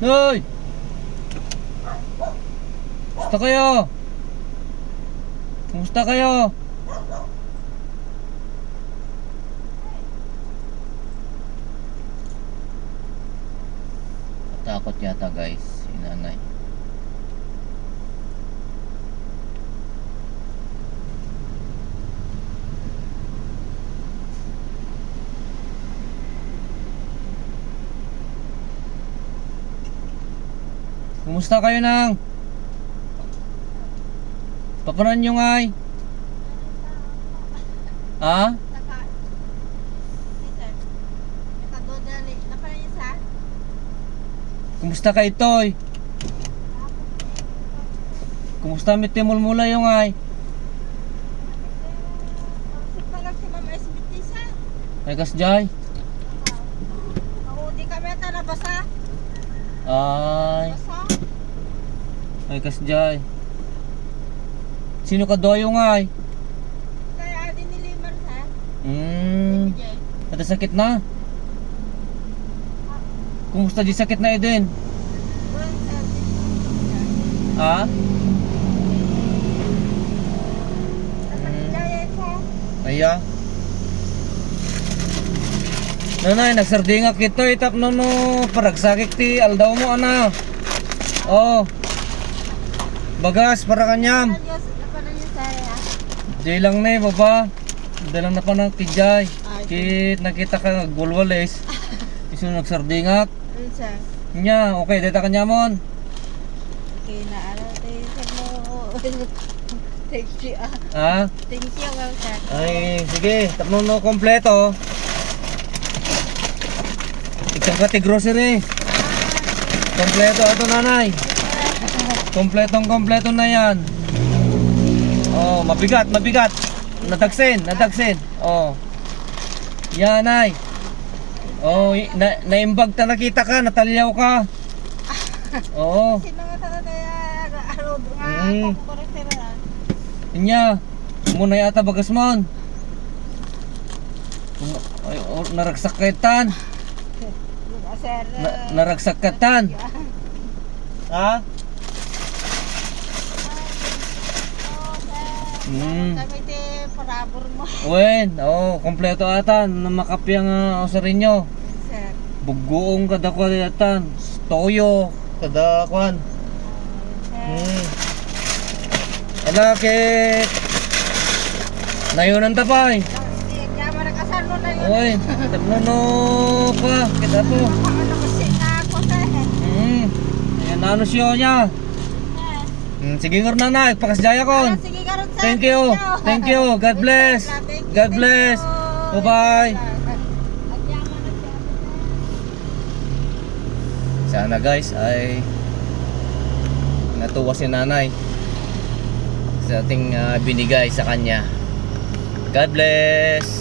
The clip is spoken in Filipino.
Hoy! Kumusta kayo? Kumusta kayo? Takot yata guys, si nanay. Kumusta kayo nang? Paparan nyo nga ay. Ha? Kumusta ka itoy? Kumusta may timulmula yung ay? Ay kasjay? Ay. Ay kasjay. Sino ka doyo nga ay? Ada sakit na? Kumusta di sakit na Eden? Ha? Aya. Nanay, nagsardingak ito itap no paragsakik ti aldaw mo ana. Oh. Bagas para kanyam. Jay lang na baba. Dalang na pa ng tijay. Kit nakita ka gulwales. Iso nagsardingak. Nya, okay, data kanya mon. Okay na ano tayo thank you. Ha? Thank you sir. Ay, sige, tapno no kompleto. Isang kati grocery. Kompleto ato nanay. Kompletong-kompleto na yan. Oh, mabigat. Nadagsin. Oh. Yan ay. Oh, naimbag ta nakita ka, natalyaw ka. Oo. Sino nga tayo araw Mm. nga Inya, muna yata bagas mon. Ay, naragsak kaitan. sir. Naragsak kaitan. Ha? Kami te parabor mo. Wen, oh, kompleto ata na makapyang usarin nyo. Sir. Bugoong kada ko atan, toyo kada kwan. Ala ke nayunan tapay. Kaya marakasar mo na yun. Oy, tapno pa kita to. Ano kasi na ako sir. Yan ano siyo niya. Sige nga na pakasjaya kon. Sige karon sir. Thank you. God bless. God bless. Bye-bye. Sana guys ay natuwa si nanay sa ating binigay sa kanya. God bless.